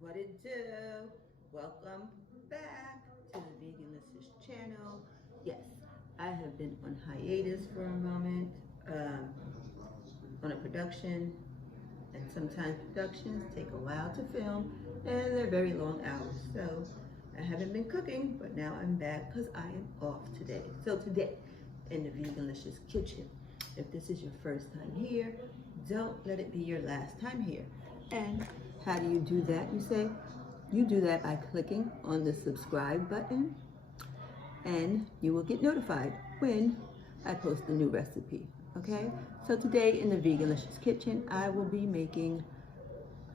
What it do? Welcome back to the Veganlicious channel. Yes, I have been on hiatus for a moment on a production, and sometimes productions take a while to film and they're very long hours. So I haven't been cooking, but now I'm back because I am off today. So today in the Veganlicious kitchen, if this is your first time here, don't let it be your last time here. And how do you do that, you say? You do that by clicking on the subscribe button and you will get notified when I post a new recipe, okay? So today in the Veganlicious kitchen, I will be making,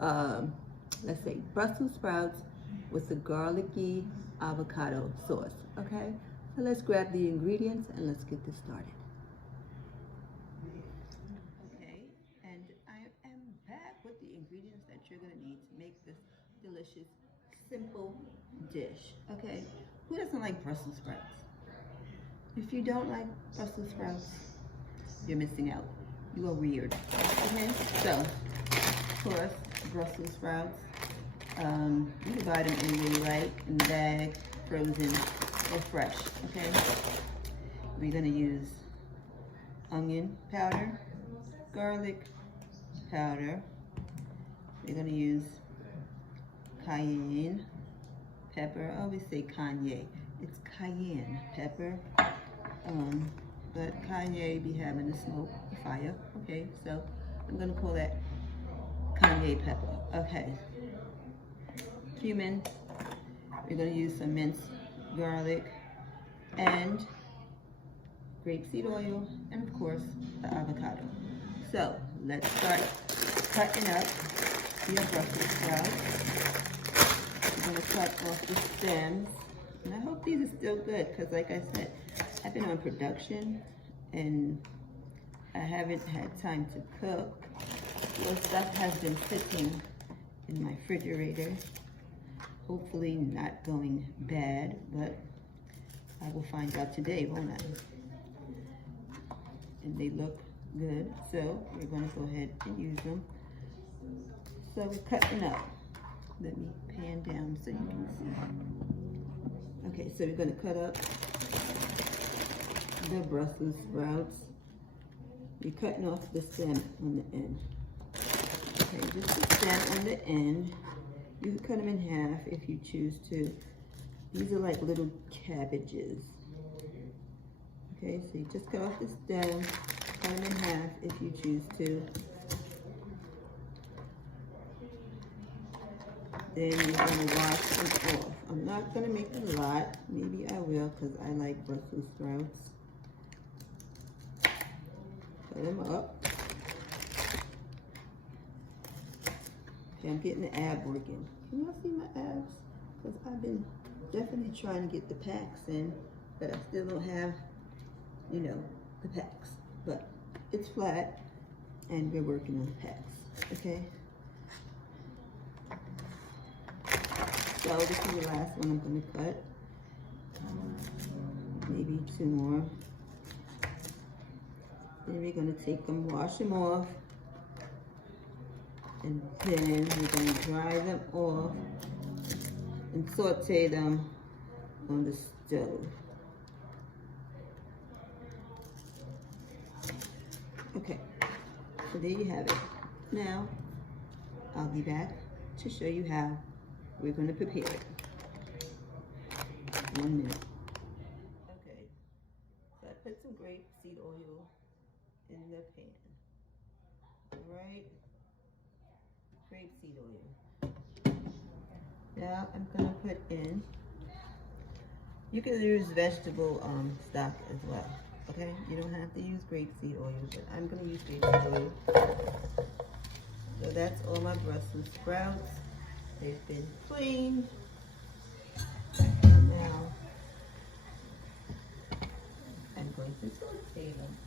let's say, Brussels sprouts with the garlicky avocado sauce, okay? So let's grab the ingredients and let's get this started. Okay, and I am back with the ingredients that you're gonna need to make this delicious, simple dish, okay? Who doesn't like Brussels sprouts? If you don't like Brussels sprouts, you're missing out. You are weird, okay? So, for us, Brussels sprouts, you can buy them any way you like, in the bag, frozen, or fresh, okay? We're gonna use onion powder, garlic powder. We're gonna use cayenne pepper. I always say Kanye. It's cayenne pepper. But Kanye be having the smoke, the fire. Okay, so I'm gonna call that Kanye pepper. Okay. Cumin. We're gonna use some minced garlic and grapeseed oil, and of course the avocado. So let's start cutting up your Brussels sprouts. I'm gonna cut off the stems, and I hope these are still good because, like I said, I've been on production and I haven't had time to cook. So stuff has been sitting in my refrigerator, hopefully not going bad, but I will find out today, won't I? And they look good, so we're gonna go ahead and use them. So we're cutting up. Let me pan down so you can see. Okay, so we're gonna cut up the Brussels sprouts. We're cutting off the stem on the end. Okay, just the stem on the end. You can cut them in half if you choose to. These are like little cabbages. Okay, so you just cut off the stem, cut them in half if you choose to. Then you're gonna wash them off. I'm not gonna make a lot. Maybe I will because I like Brussels sprouts. Cut them up. Okay, I'm getting the ab working. Can y'all see my abs? Because I've been definitely trying to get the packs in, but I still don't have, you know, the packs. But it's flat and we're working on the packs, okay? So this is the last one I'm gonna cut. Maybe 2 more. Then we're gonna take them, wash them off, and then we're gonna dry them off and saute them on the stove. Okay, so there you have it. Now, I'll be back to show you how we're going to prepare it. 1 minute. Okay, so I put some grapeseed oil in the pan. All right, grapeseed oil. Now I'm going to put in, you can use vegetable stock as well. Okay, you don't have to use grapeseed oil, but I'm going to use grapeseed oil. So that's all my Brussels sprouts. They've been cleaned. Now I'm going to saute them.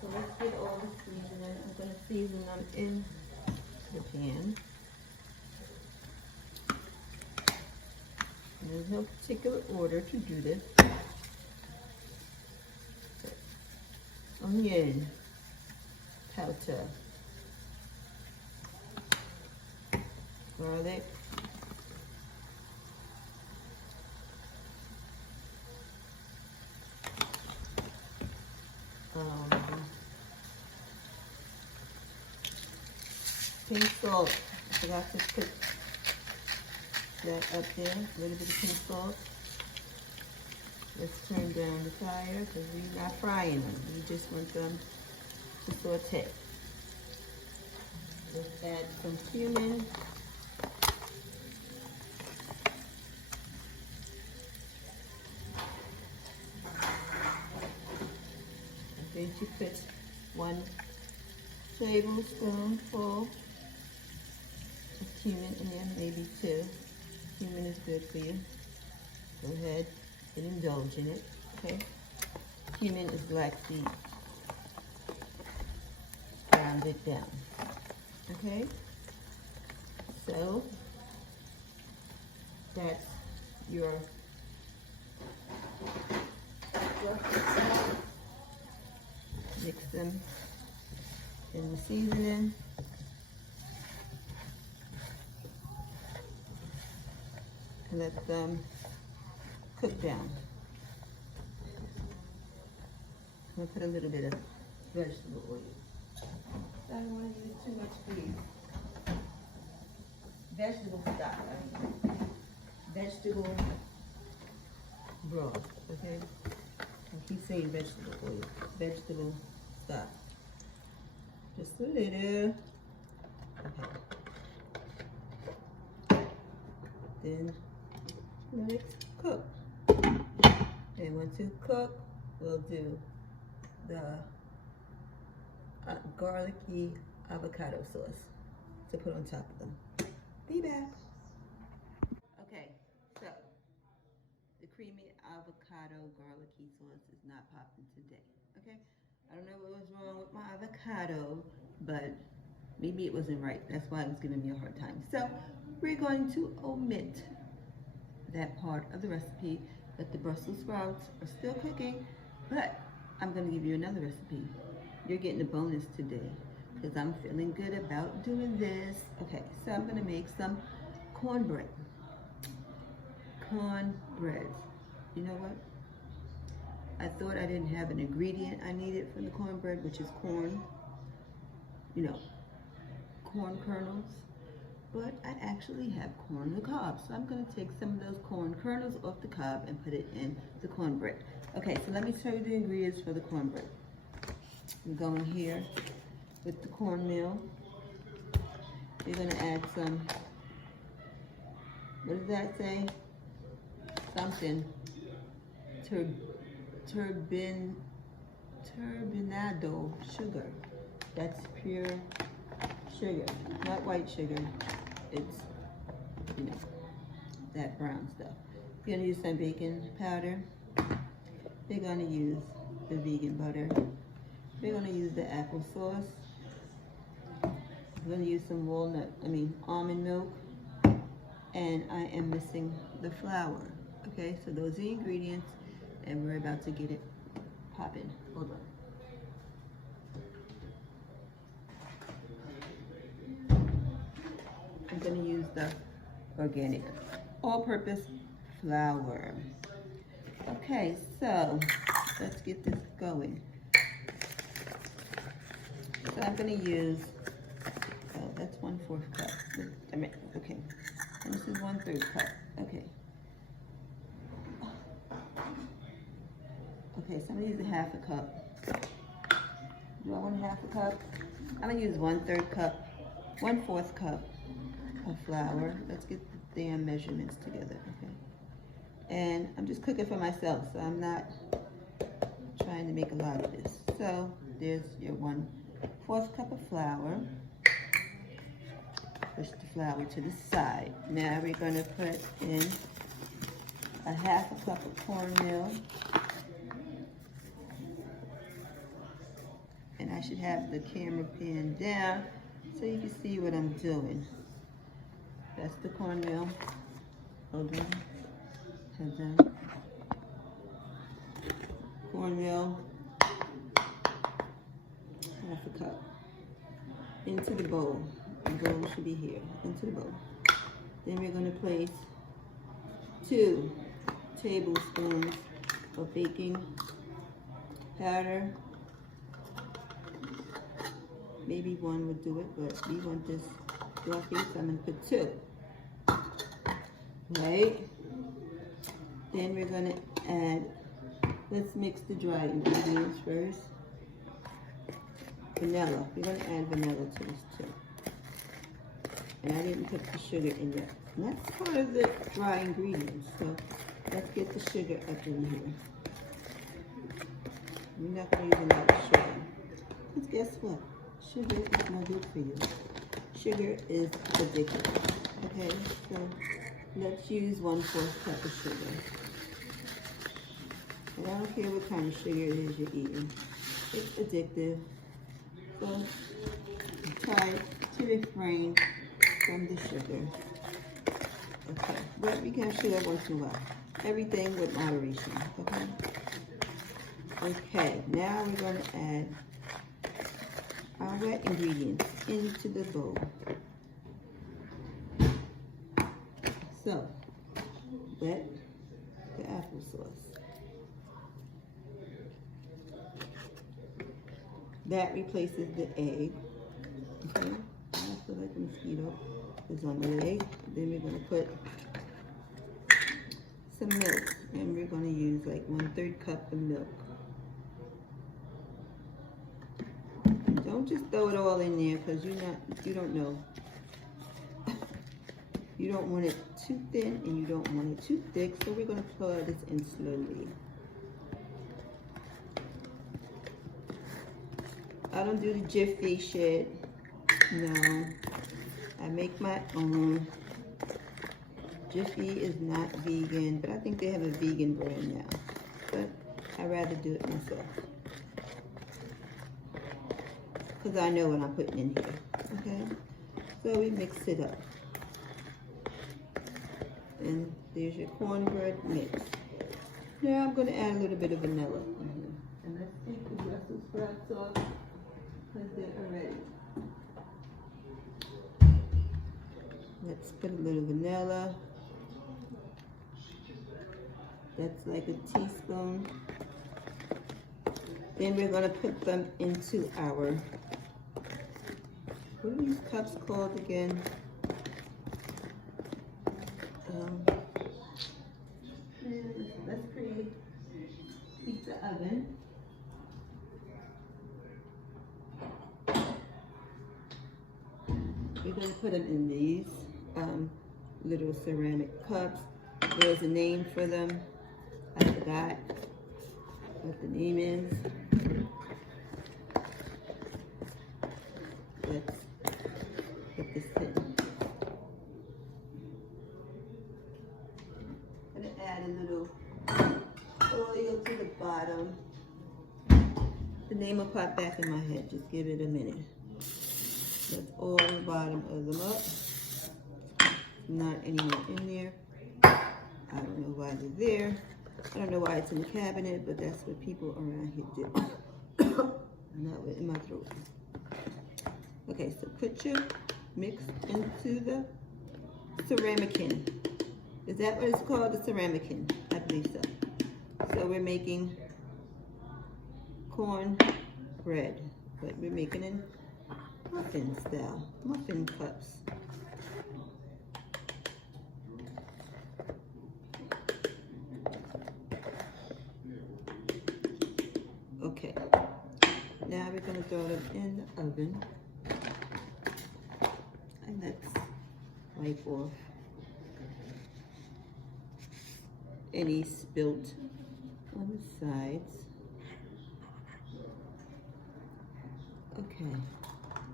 So let's get all the seasoning. I'm going to season them in the pan. And there's no particular order to do this. Onion powder, garlic, pink salt. I forgot to put that up there. A little bit of pink salt. Let's turn down the fire because we're not frying them. We just want them to saute. Let's add some cumin. I'm going to put 1 tablespoonful of cumin in there, maybe 2. Cumin is good for you. Go ahead and indulge in it, okay? Cumin is black seed. Ground it down, okay? So, that's your mix them in the seasoning. And let them cook down. I'm gonna put a little bit of vegetable oil. I don't want to use too much grease. Vegetable stock, vegetable broth, okay? I keep saying vegetable oil, vegetable stock. Just a little. Okay. Then let it cook. And once it cook, we'll do the garlicky avocado sauce to put on top of them. Be back. Okay, so the creamy avocado garlicky sauce is not popping today. Okay, I don't know what was wrong with my avocado, but maybe it wasn't right. That's why it was giving me a hard time. So we're going to omit that part of the recipe, but the Brussels sprouts are still cooking. But I'm going to give you another recipe. You're getting a bonus today because I'm feeling good about doing this. Okay, so I'm going to make some cornbread. Cornbread. You know what? I thought I didn't have an ingredient I needed for the cornbread, which is corn. You know, corn kernels. But I actually have corn on the cob. So I'm going to take some of those corn kernels off the cob and put it in the cornbread. Okay, so let me show you the ingredients for the cornbread. I'm going here with the cornmeal. You're going to add some, what does that say? Something. Turbinado sugar. That's pure sugar, not white sugar. It's, you know, that brown stuff. You're gonna use some baking powder. We're gonna use the vegan butter. We're gonna use the applesauce. We're gonna use some almond milk. And I am missing the flour. Okay, so those are the ingredients, and we're about to get it popping. Hold on. I'm going to use the organic all-purpose flour. Okay, so let's get this going. So I'm going to use, oh, that's 1/4 cup. Okay, and this is 1/3 cup. Okay. Okay, so I'm going to use a 1/2 cup. Do I want 1/2 cup? I'm going to use 1/3 cup, 1/4 cup of flour. Let's get the damn measurements together, okay? And I'm just cooking for myself, so I'm not trying to make a lot of this. So there's your 1/4 cup of flour. Push the flour to the side. Now we're going to put in a 1/2 cup of cornmeal. And I should have the camera pan down so you can see what I'm doing. That's the cornmeal. Hold on. Head down. Cornmeal. 1/2 cup. Into the bowl. The bowl should be here. Into the bowl. Then we're going to place 2 tablespoons of baking powder. Maybe 1 would do it, but we want this fluffy, so I'm going to put 2. Right? Then we're going to add, let's mix the dry ingredients first. Vanilla. We're going to add vanilla to this too. And I didn't put the sugar in yet. And that's part of the dry ingredients. So let's get the sugar up in here. We're not going to use a lot of sugar. Because guess what? Sugar is no good for you. Sugar is addictive. Okay, so let's use 1/4 cup of sugar. And I don't care what kind of sugar it is you're eating. It's addictive. So try to refrain from the sugar. Okay, but we can have sugar once in a while. Everything with moderation, okay? Okay, now we're going to add our wet ingredients into the bowl. So, wet the applesauce. That replaces the egg. Okay, I feel like a mosquito is on the leg. Then we're going to put some milk, and we're going to use like 1/3 cup of milk. And don't just throw it all in there because you don't know. You don't want it too thin and you don't want it too thick, so we're going to pour this in slowly. I don't do the Jiffy shit. No. I make my own. Jiffy is not vegan, but I think they have a vegan brand now. But I'd rather do it myself. Because I know what I'm putting in here. Okay? So we mix it up. And there's your cornbread mix. Now I'm going to add a little bit of vanilla in here. And let's take the Brussels sprouts off because they're already. Let's put a little vanilla. That's like a teaspoon. Then we're going to put them into our, what are these cups called again? Let's create pizza oven. We're going to put them in these little ceramic cups. There's a name for them. I forgot what the name is. Let's put this in. I'm going to add a little oil to the bottom. The name will pop back in my head. Just give it a minute. Let's oil the bottom of them up. Not anymore in there. I don't know why they're there. I don't know why it's in the cabinet, but that's what people around here do. Not in my throat. Okay, so put your mix into the ceramican. Is that what it's called? The ceramican? I believe so. So we're making cornbread, but we're making it muffin style, muffin cups. Okay, now we're going to throw them in the oven, and let's wipe off any spilt on the sides. Okay,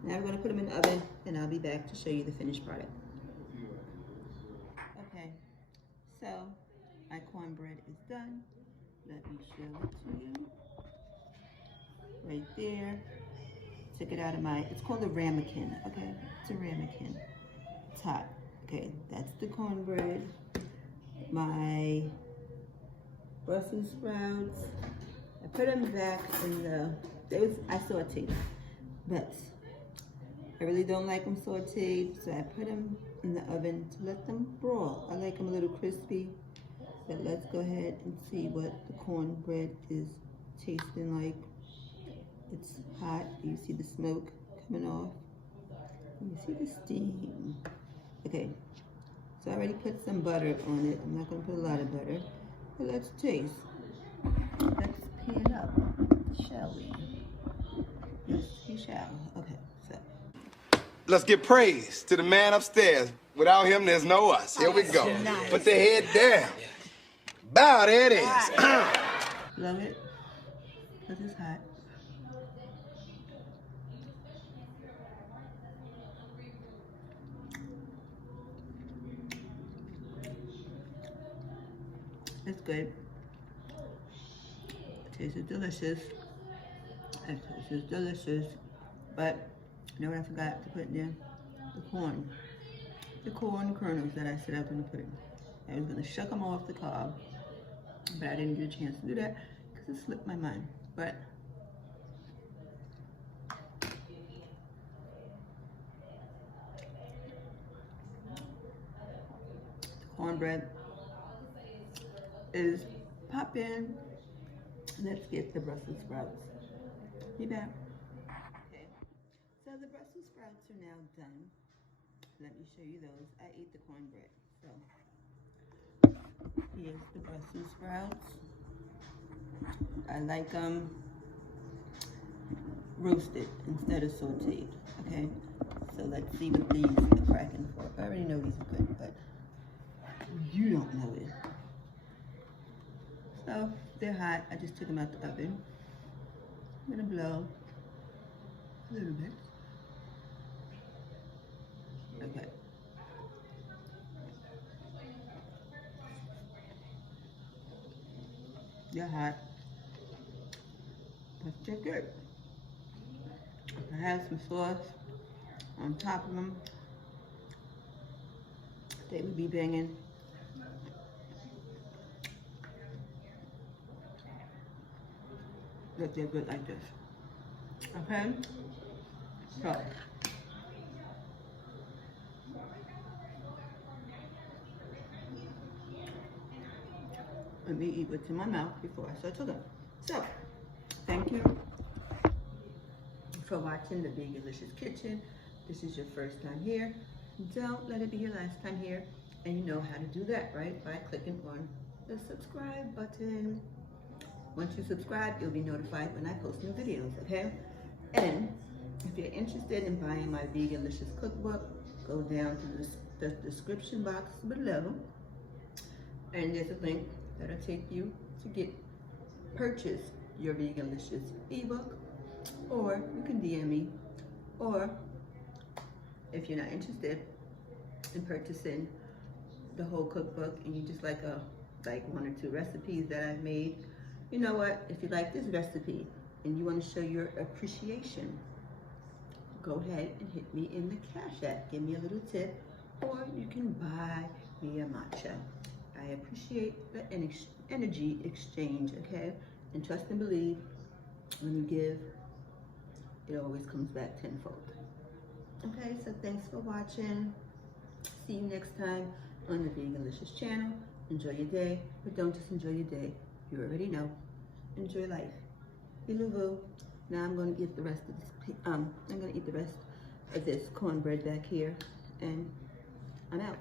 now we're going to put them in the oven, and I'll be back to show you the finished product. Okay, so my cornbread is done. Let me show it to you. Right there. Took it out of my, it's called a ramekin, okay? It's a ramekin. It's hot. Okay, that's the cornbread. My Brussels sprouts. I put them back in the, I sauteed them, but I really don't like them sauteed, so I put them in the oven to let them broil. I like them a little crispy, but let's go ahead and see what the cornbread is tasting like. It's hot. You see the smoke coming off. You see the steam. Okay, so I already put some butter on it. I'm not going to put a lot of butter, but let's taste. Let's pan up, shall we? Yes, we shall. Okay, so. Let's give praise to the man upstairs. Without him, there's no us. Here we go. Nice. Put the head down. Bow, there it is. Love it, because it's hot. It's good. It tastes delicious. It tastes delicious. But you know what I forgot to put in there? The corn. The corn kernels that I said I was going to put in. I was going to shuck them off the cob, but I didn't get a chance to do that because it slipped my mind. But the cornbread is poppin'. Let's get the Brussels sprouts. Be back. Okay, so the Brussels sprouts are now done. Let me show you those. I ate the cornbread. So here's the Brussels sprouts. I like them roasted instead of sauteed. Okay, so let's see what these are cracking for. I already know these are good, but you don't know it. So they're hot. I just took them out the oven. I'm gonna blow a little bit. Okay. They're hot, but they're good. I have some sauce on top of them. They would be banging. But they're good like this. Okay? So. Let me eat what's in my mouth before I start talking. So, thank you for watching the Veganlicious Kitchen. This is your first time here. Don't let it be your last time here. And you know how to do that, right? By clicking on the subscribe button. Once you subscribe, you'll be notified when I post new videos, okay? And if you're interested in buying my Veganlicious cookbook, go down to the description box below. And there's a link that'll take you to purchase your Veganlicious ebook, or you can DM me, or if you're not interested in purchasing the whole cookbook and you just like one or two recipes that I've made, you know what, if you like this recipe and you want to show your appreciation, go ahead and hit me in the Cash App, give me a little tip, or you can buy me a matcha. I appreciate the energy exchange, okay? And trust and believe, when you give, it always comes back tenfold. Okay, so thanks for watching. See you next time on the Veganlicious channel. Enjoy your day, but don't just enjoy your day. You already know. Enjoy life. Illuvu. Now I'm going to eat the rest of this. I'm going to eat the rest of this cornbread back here, and I'm out.